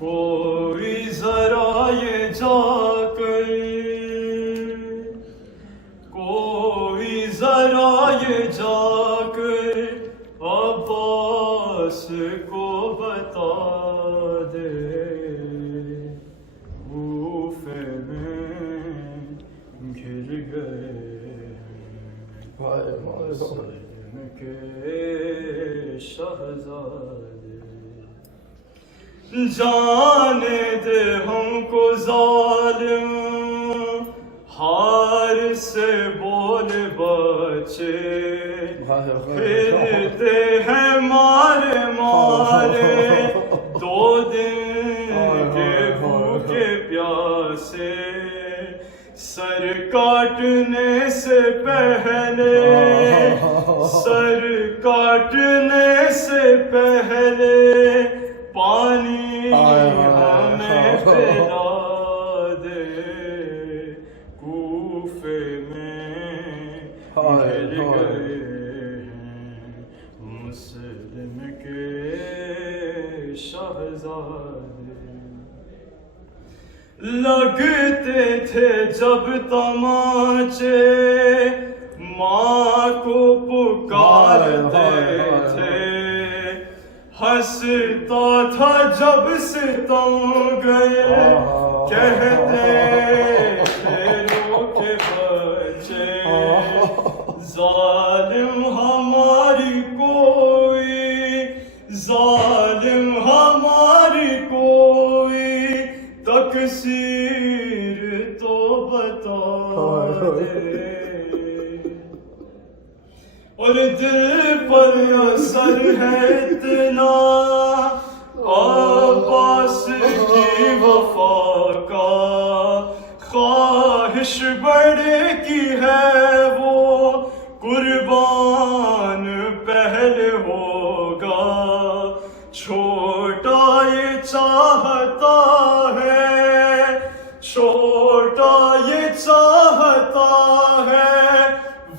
कोई जरा ये जाकर, कोई जरा ये जाकर अब्बास को बता दे, कूफे में घिर गए सल्म के शहजादे। जाने दे हमको जालिम, हार से बोल बचे, फिरते हैं मारे मारे, 2 दिन के भूखे प्यासे। सर काटने से पहले, सर काटने से पहले पानी हमें पिला दे, कूफे में गिर गए मुस्लिम के शहजादे। लगते थे जब तमाचे, माँ को पुकारते थे, हंसता था जब सितम गए, कहते थे रोके बच्चे, जालिम हमारी कोई, जालिम हमारी कोई तकसीर तो बता दे। और दिल पर असर है इतना अब्बास की वफा का, ख्वाहिश बड़े की है वो, कुर्बान पहले होगा। छोटा ये चाहता है, छोटा ये चाहता है,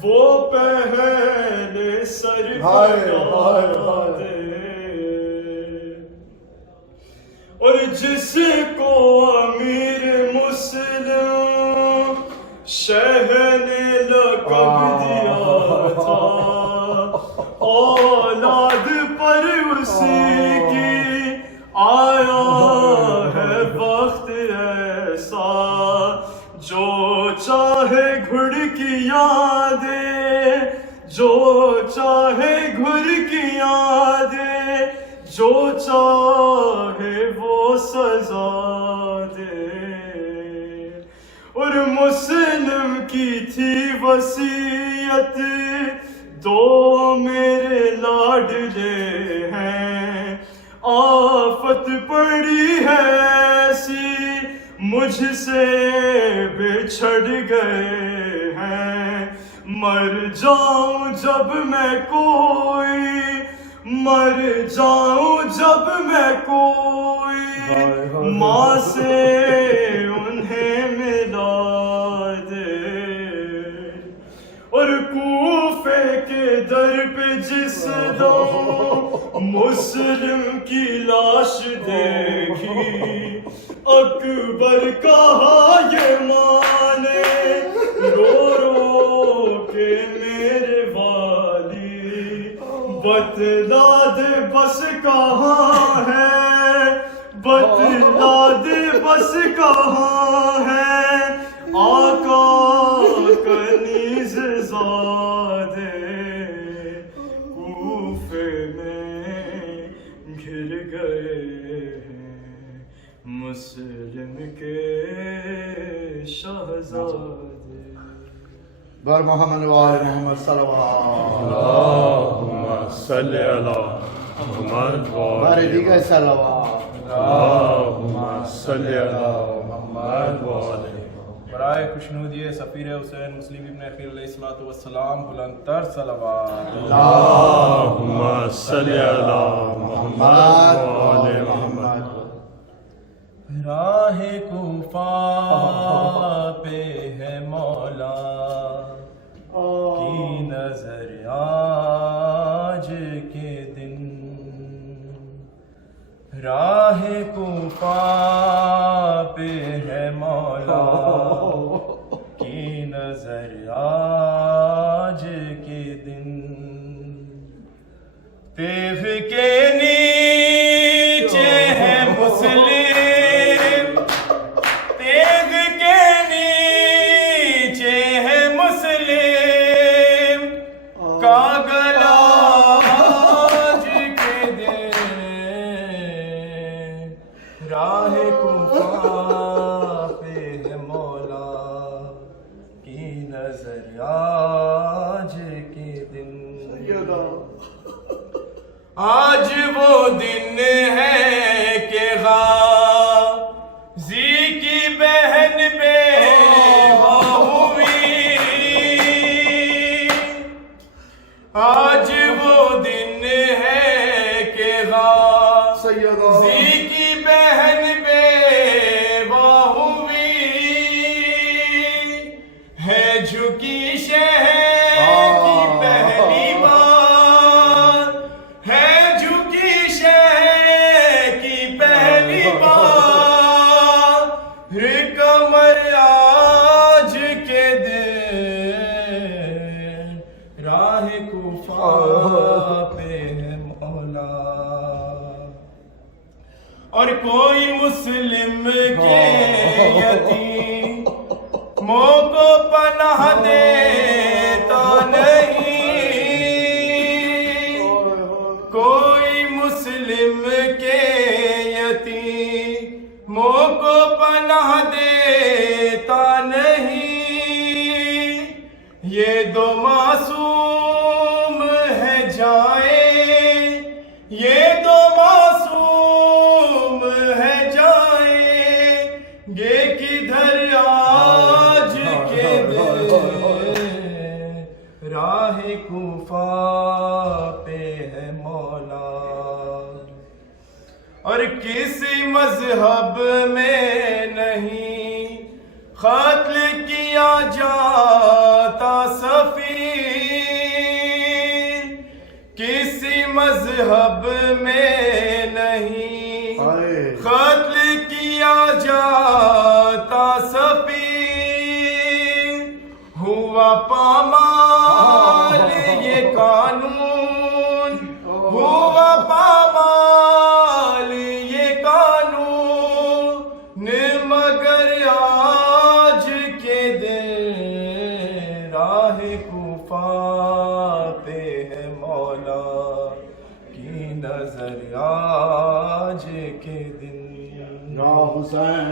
वो पहले सर कटा दे। और जिसको अमीर मुस्लिम शह ने लक़ब दिया था, औलाद पर उसी की आया है वक्त ऐसा, जो चाहे घुड़कियां दे, जो चाहे घुड़कियां दे, जो चाहे वो सजा दे। और मुस्लिम की थी वसीयत, 2 मेरे लाडले हैं, आफत पड़ी है ऐसी, मुझसे बिछड़ गए हैं। मर जाऊं जब मैं कोई, मर जाऊं जब मैं कोई, माँ से उन्हें मिला दे। और कूफे के दर पे जिस दम मुस्लिम की लाश देखी, अकबर कहा ये माने, रो रो के मेरे वाली, बतला दे बस कहाँ है, बतला दे बस कहाँ है, आका कनीज़ ज़ादे, कूफे में घिर गए मुस्लिम के शहजादे। बर मोहम्मद वाले मोहम्मद अल्लाहुम्मा सल्ली अला मुहम्मद बारे दीगर सल्लल्लाहु अल्लाहुम्मा सल्ली अला मुहम्मद वाले। बराए खुशनूदी सफ़ीर हुसैन मुस्लिम इब्न अखील अलैहिस्सलातु वस्सलाम बुलंदतर सलवात। अल्लाहुम्मा सल्ली अला मुहम्मद वाले मुहम्मद। राहे कूफा पे है मौला की नजर आज के दिन, राह कूफा पे है मौला की नजर आज के दिन। तेग के नीचे है मुस्लिम, तेग के नीचे है मुस्लिम का गला आज के दिन। राह कूफा पे है मौला की नजर आज के दिन। आज वो दिन है कि गाज़ी की बहन बेवा हुई। आज वो दिन है कि गाज़ी की बहन बेवा हुई। है झुकी शहर की पहली बार, है झुकी शहर की पहली बार। कमर आज के दिन राह कूफा पे है मौला। और कोई मुस्लिम के यतीमों को पनाह देता नहीं। कोई मुस्लिम के यतीमों को पनाह देता नहीं। ये दो मासूम है जाए, ये दो मासूम है जाए। ये किधर आज के दिन राह कूफा पे है मौला। और किसी मजहब में नहीं कत्ल किया जाता सफीर। किसी मजहब में नहीं कत्ल किया जाता सफीर। हुआ पामाल ये कानून, हुआ पामाल ये कानून। मगर आज के दिन राह कूफा पे है मौला की नजर आज के दिन। या हुसैन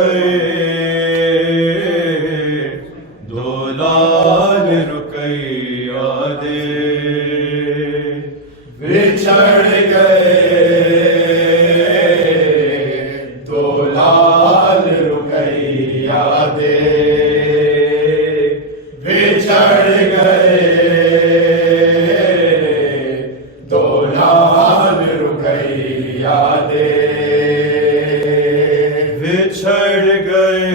गए दो लाल रुकैया दे बिछड़ गए दो लाल रुकैया दे बिछड़ गए दो लाल रुकैया दे बिछड़ गए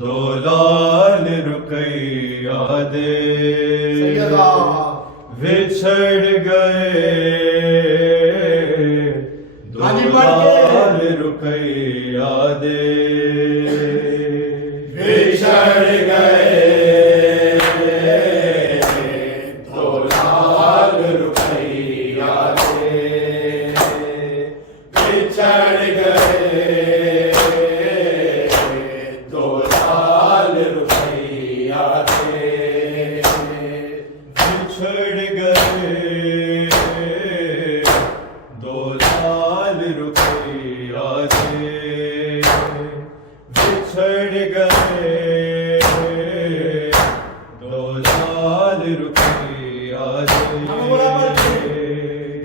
दो लाल रुकैया दे सैयदा बिछड़ गए दो आगे बढ़ के। लाल रुकैया दे बिछड़ गए दो लाल रुपैया दे बिछड़ गए दो लाल रुपैया दे बिछड़ गए दो लाल रुपैया दे बिछड़ गए दो लाल रुपैया दे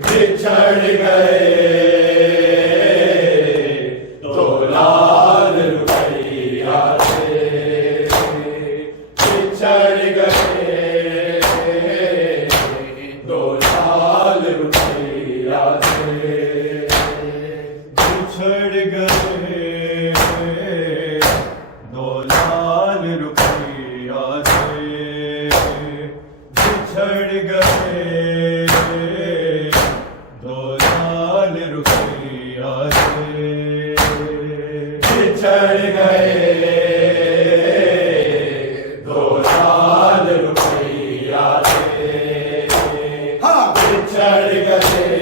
बिछड़ गए दो लाल रुपैया दे बिछड़ गए दो लाल रुपैया दे बिछड़ गए दो लाल रुपैया दे बिछड़ गए दो लाल रुपैया दे बिछड़ गए दो लाल रुपैया दे हाँ बिछड़ गए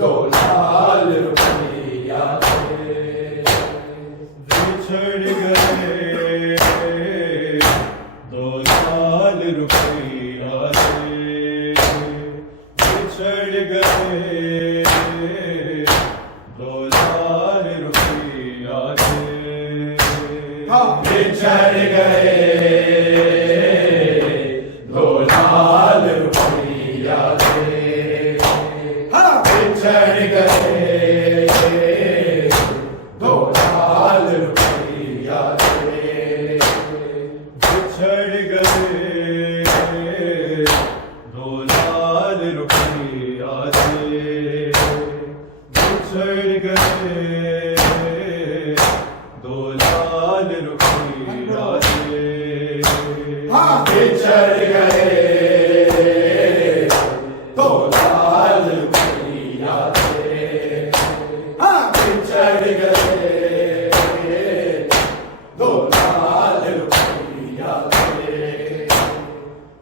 दो लाल रुपैया दे बिछड़ गए दो लाल रुपैया दे बिछड़ गए दो लाल रुपैया दे हाँ बिछड़ गए दो लाल रुपैया दे हाँ बिछड़ गए दो लाल रुपैया दे बिछड़ गए दो लाल रुपैया दे बिछड़ गए दो लाल रुपैया दे हाँ बिछड़ गए दो लाल रुपैया दे हाँ बिछड़ गए दो लाल रुपैया दे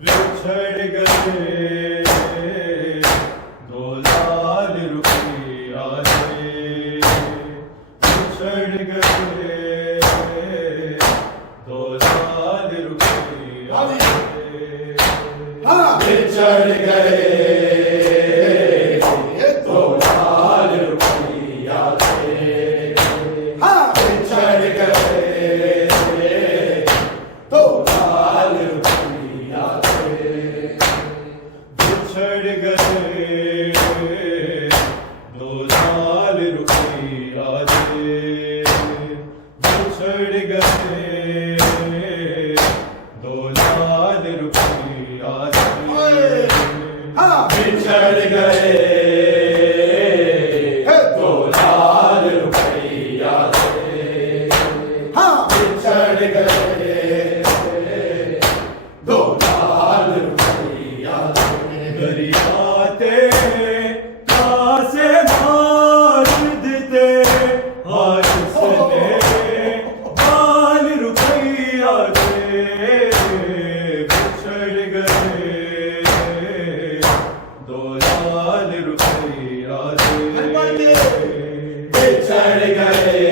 बिछड़ गए दो लाल रुपैया दे बिछड़ गए दो लाल रुपैया दे हाँ बिछड़ गए दो लाल रुपैया दे हाँ बिछड़ गए दो लाल रुपैया दे बिछड़ गए दो लाल रुपैया दे बिछड़ गए दो लाल रुपैया दे हाँ बिछड़ गए दो लाल रुपैया दे हाँ बिछड़ गए दो लाल रुपैया दे दरिया तेरे से मार देते हाथ से लाल रुपैया दे बिछड़ गए दो लाल रुपैया दे बिछड़ गए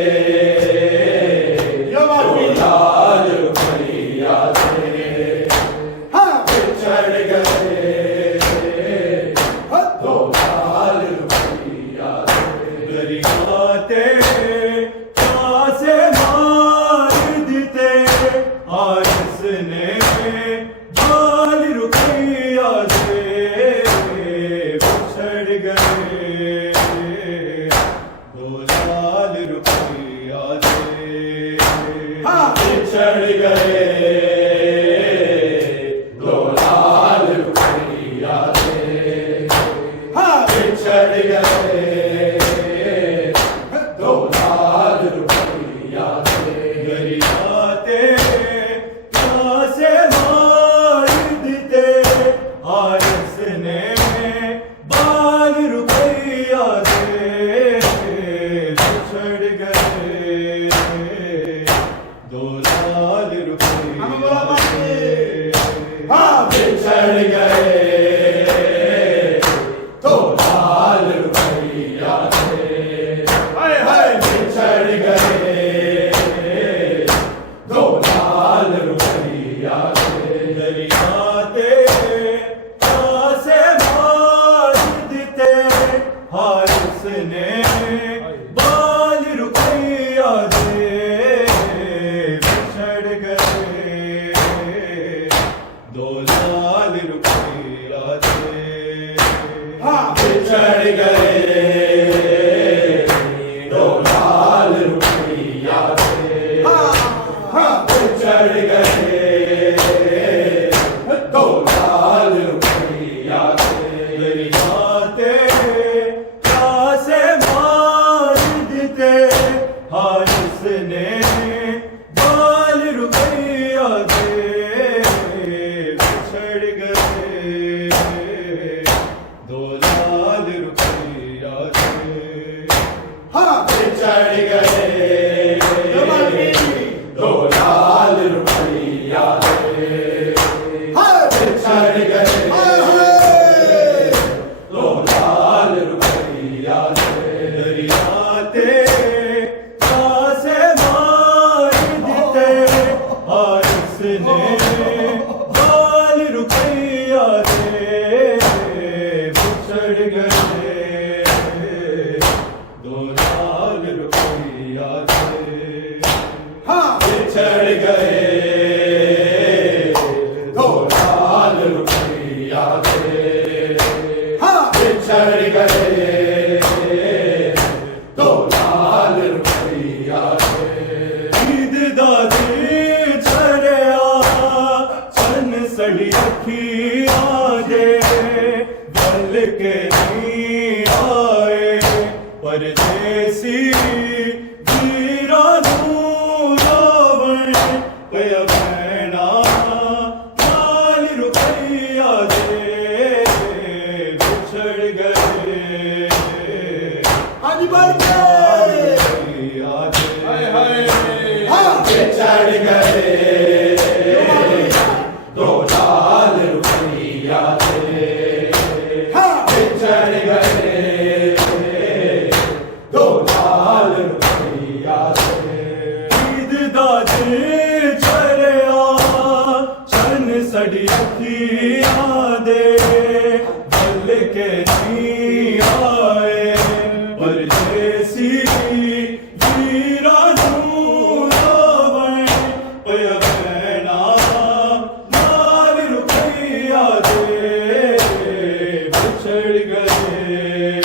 दो लाल रुपैया दे हाँ बिछड़ गए दो लाल रुपैया दे आते प्यासे मार देते आरस ने बाल रुपया से बिछड़ गए दो लाल रुपया से बिछड़ गए दो लाल रुपया से बिछड़ गए दो लाल रुपया से गरियाते प्यासे मार देते आरस ने बाल रुपया से बिछड़ गए दो लाल रुपया से बिछड़ गए दो लाल रुपया से बिछड़ गए दो लाल रुपया से गरियाते प्यासे मार देते हारिस ने बाल रुपया से बिछड़ गए दो लाल रुपया से बिछड़ गए दो लाल रुपया से बिछड़ गए दो लाल रुपया से गरियाते प्यासे मार देते हारिस ने बाल रुपया से बिछड़ गए दो लाल रुपया से बिछड़ गए दो लाल रुपया से बिछड़ गए दो लाल रुपया से गरियाते प्यासे मार देते हारिस ने बाल रुपया से बिछड़ गए दो लाल रुपया से बिछड़ गए दो लाल रुपया से बिछड़ गए दो लाल रुपया से ईद दादी छरिया छन सड़ी अखिया दे बल के नहीं आए परदेसी वीरा रावण पय भैना लाल रुपया दे बिछड़ गए रुपया दे बिछड़ गए दो लाल रुपया से बिछड़ गए दो लाल रुपया से ईद दादी छरिया छन सड़ी अखिया दे बल के नहीं आए परदेसी वीरा रावण पय भैना लाल रुपया दे बिछड़ गए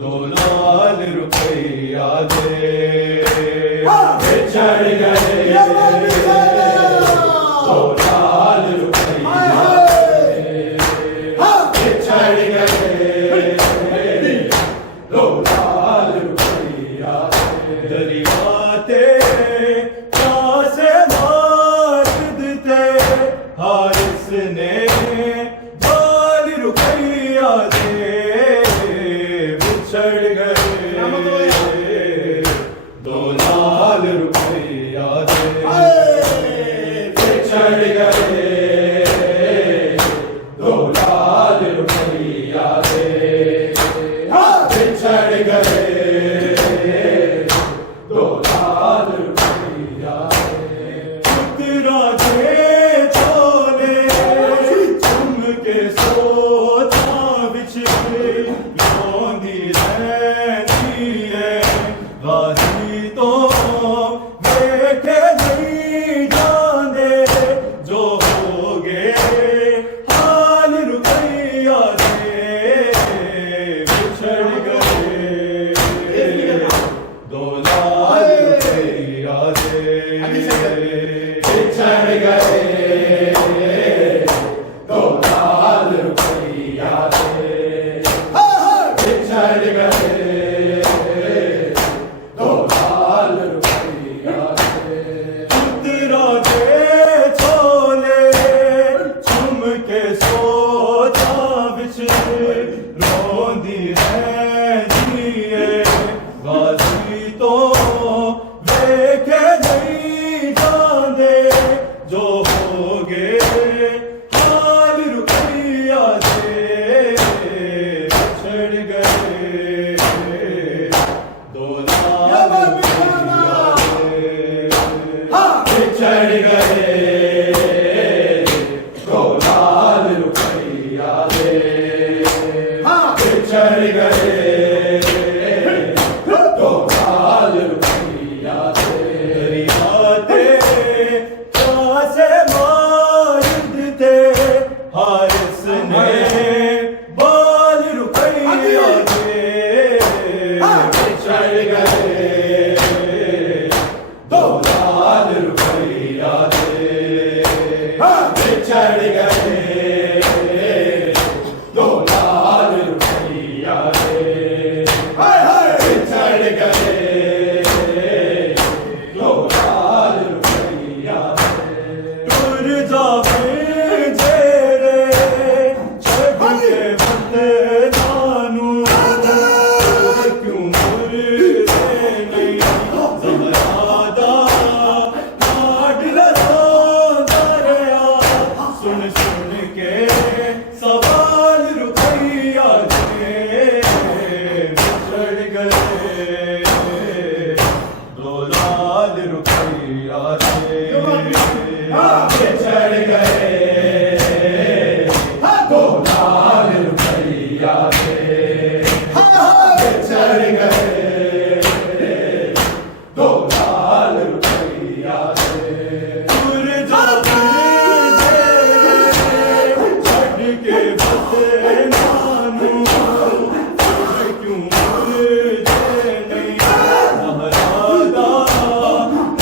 दो लाल रुपया दे बिछड़ गए दो लाल रुपया बिछड़ गए दो लाल रुपया गरियाते प्यासे मार देते हारिस ने बाल रुपया से बिछड़ गए दो लाल रुपया से बिछड़ गए दो लाल रुपया से बिछड़ गए दो लाल रुपया से उतरा दे छोले चुम के सोता बिछ के लोंदी रहती है गए दो लाल रुपया दे बिछड़ गए दो लाल रुपया दे बिछड़ गए दो लाल रुपया दे टूर जावे जेरे छड़ के बंदे नानू क्यों मुरदे नहीं ज़हरादा लाड लगा दरिया सुन सुन के सवाल रुपया दे बिछड़ गए दो लाल रुपया दे बिछड़ गए दो लाल रुपया दे बिछड़ गए दो लाल रुपया दे टूर जावे छड़ के बंदे नानू क्यों मुरदे नहीं ज़हरादा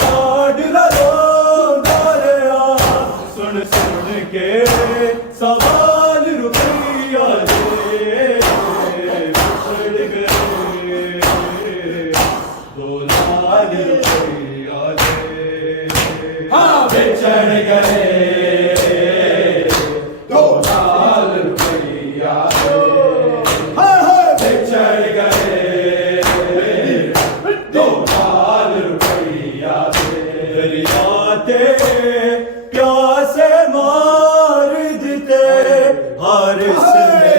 लाड लगा दरिया सुन सुन के सवाल रुपया दे बिछड़ गए दो लाल रुपया दे बिछड़ गए दो लाल रुपया दे बिछड़ गए दो लाल रुपया दे दरिया ते प्यासे मार दिते हारिस ने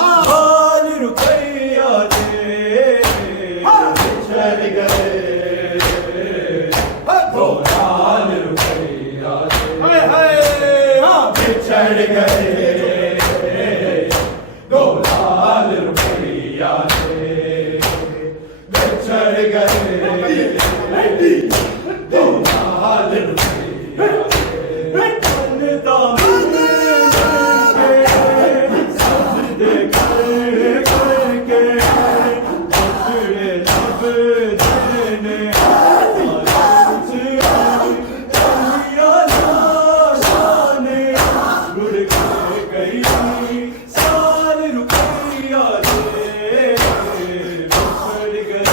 हाल रुपया दे बिछड़ गए दो लाल रुपया दे बिछड़ गए दो लाल रुपया दे बिछड़ गए दो लाल रुपया बनता मुझे सजदे कर करके अपने लब देने आलम से दुनिया लाशाने रुड़ के गई साल रुपया दे बिछड़ गए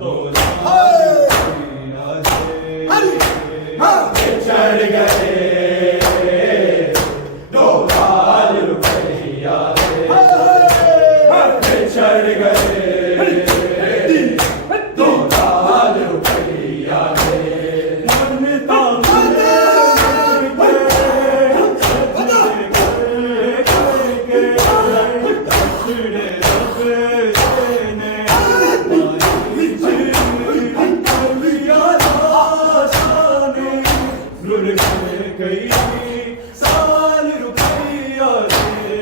दो लाल रुपया दे बिछड़ गए दो लाल रुपया दे बिछड़ गए दो लाल रुपया दे बनता मुझे करके अपने लब देने दुनिया लाशाने रुड़ के गई साल रुपया दे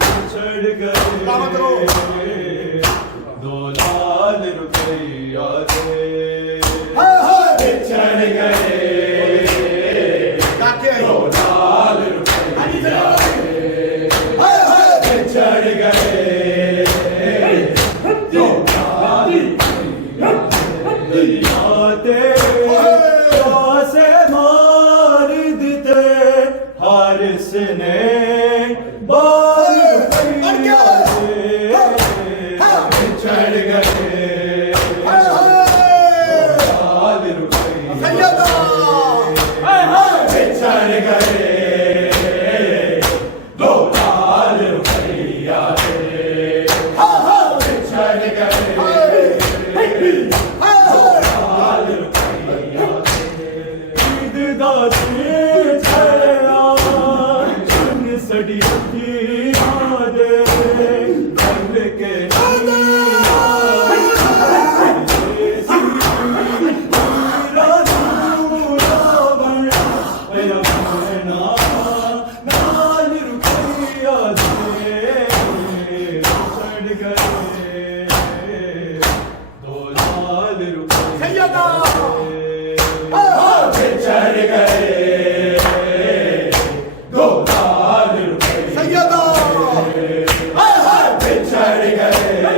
बिछड़ गए दो लाल रुपया दे बिछड़ गए दो लाल रुपया दे बिछड़ गए दो लाल दरिया ते प्यासे मार दिते हारिस ने बाल रुपया दे बिछड़ गए लाल रुपया बिछड़ गए दो लाल रुपया दे बिछड़ गए दो लाल रुपया ईद दा दिन छड़या चुन सड़ी की याद कल के नाल रुपया दे बिछड़ गए दो लाल रुपया बिछड़ गए दो लाल रुपया बिछड़ गए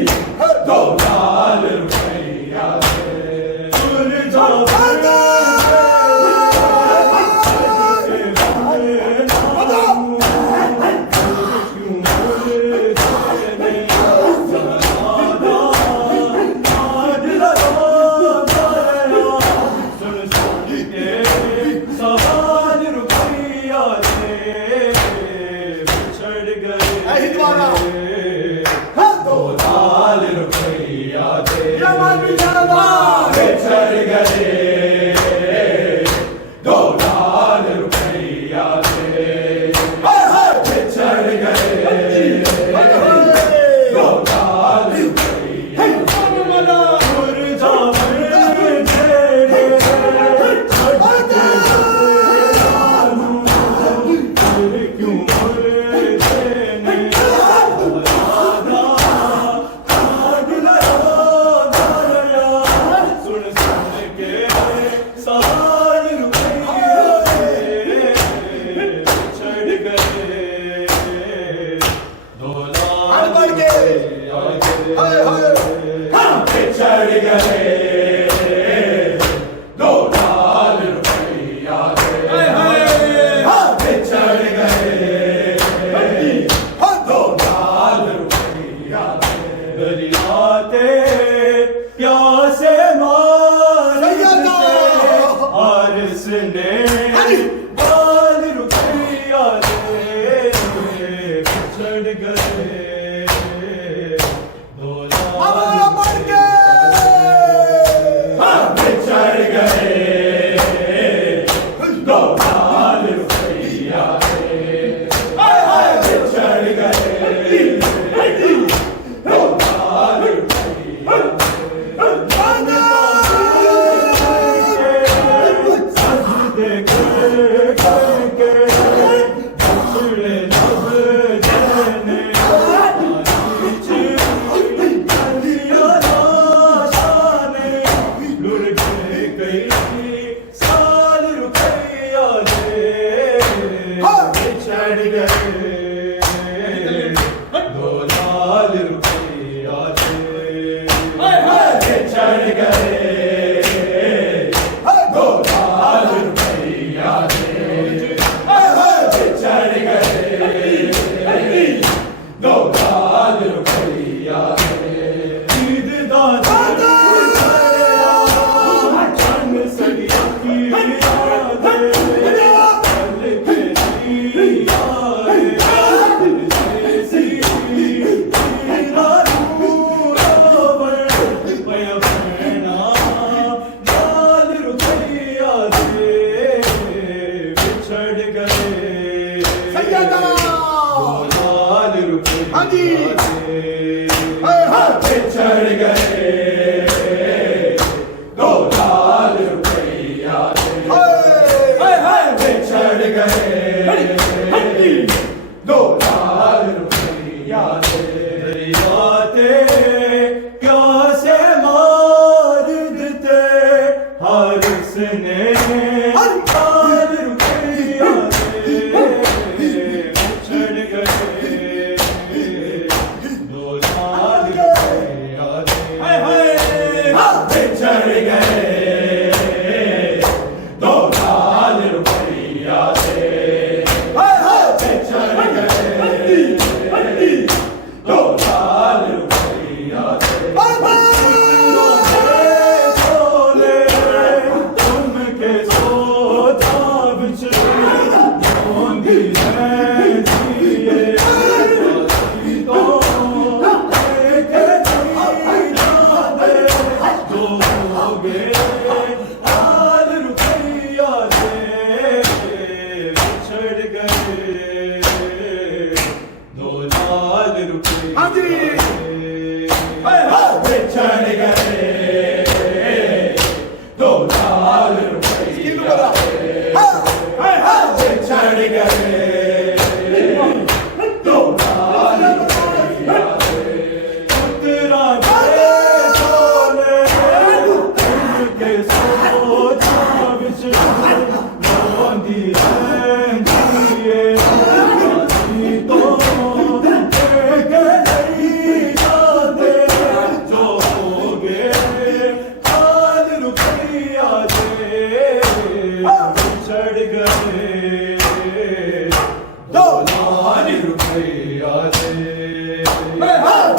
दो लाल रुपया दे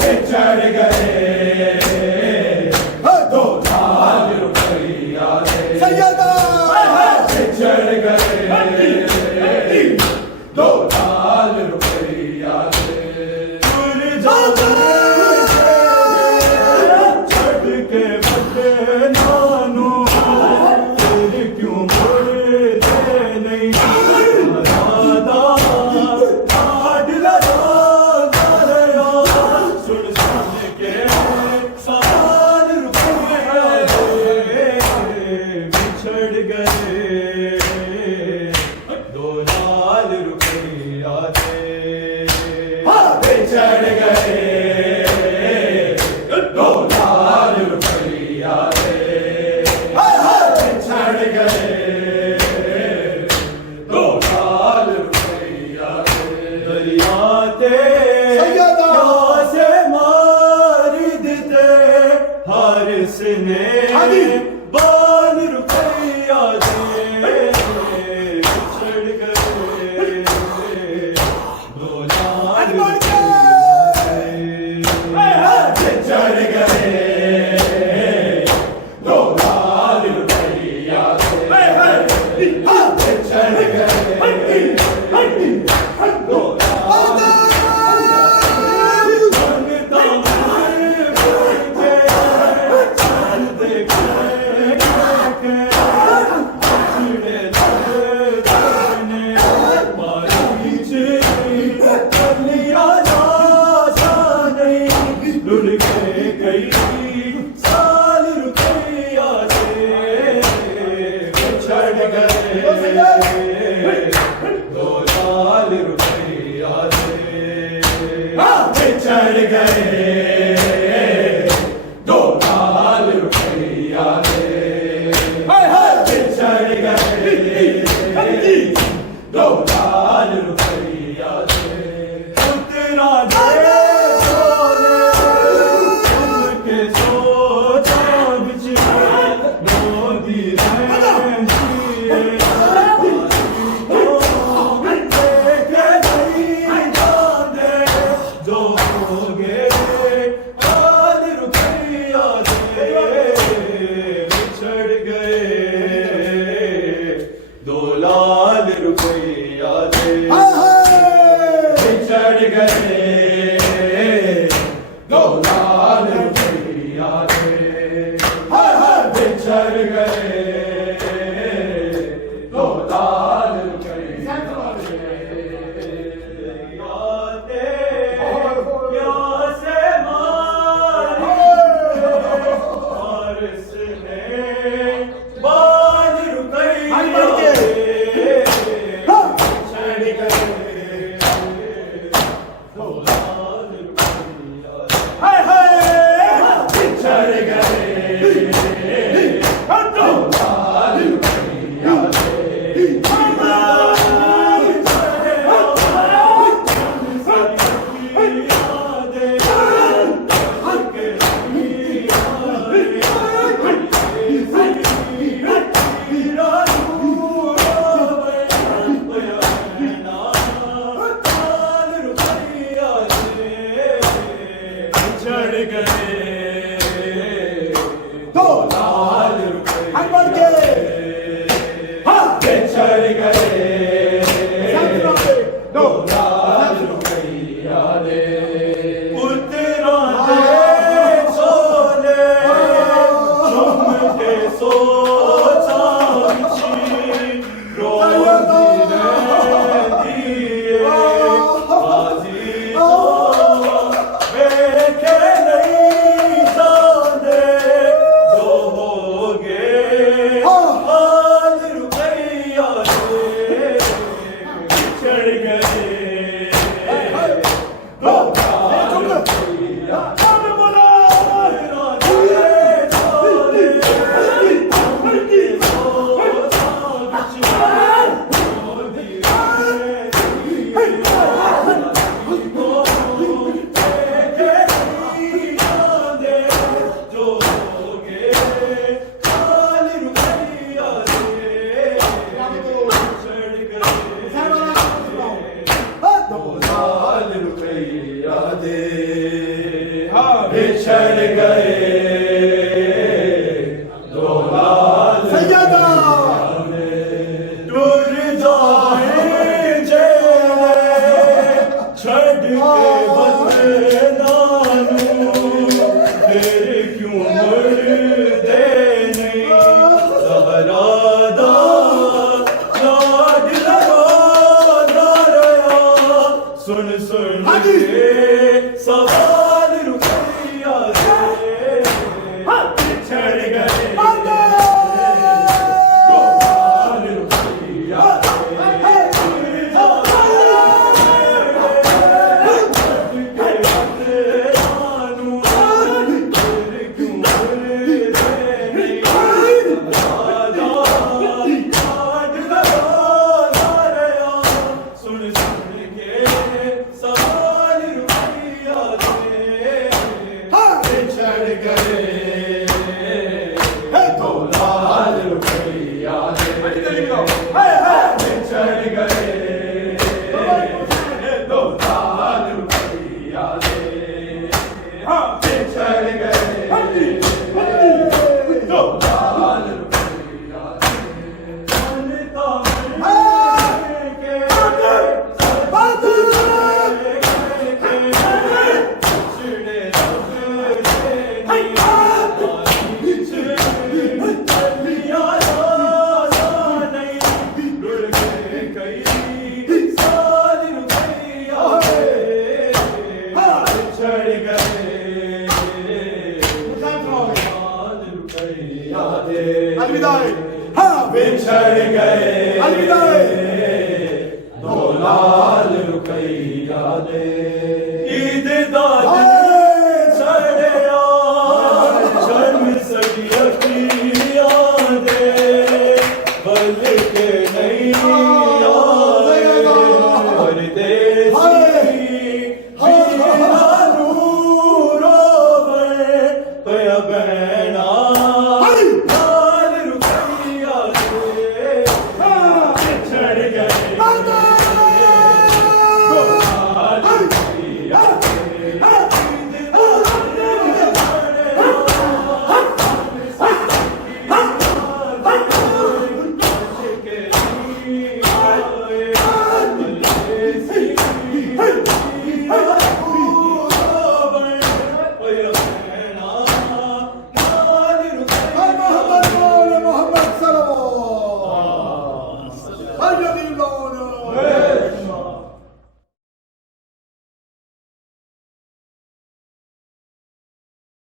बिछड़ गए दो लाल रुपया दे सैयदा बिछड़ गए दो लाल रुपया दे छड़ के बदले नानू फिर क्यों मुड़ते नहीं दादा आड लगा दया सुन सुन के साल रुपया दे बिछड़ गए दो लाल रुपया दे बिछड़ गए दो लाल रुपया दे बिछड़ गए दो लाल रुपया दे दरियाते से मार देते हारिस ने बाल रुपया दे बिछड़ गए दो लाल रुपया दे बिछड़ गए दो लाल रुपया दे बिछड़ गए दो लाल साल रुपया से बिछड़ गए दो लाल रुपया से बिछड़ गए दो लाल रुपया दे बिछड़ गए दो लाल रुपया दे उतरा दे उनके सोचा बिछड़े मोदी जो हो गए लाल रुपया दे बिछड़ गए दो लाल रुपया दे बिछड़ गए दो लाल रुपया दे बिछड़ गए दो लाल रुपया बिछड़ गए दो लाल सैयदा टूर जाए जेले छड़ के बदनानू फिर क्यों मुड़दे नहीं सहरादा लाड लगादा रहा सुन सुन के सवाल रुपया से बिछड़ गए अलविदा बिछड़ गए अलविदा दो लाल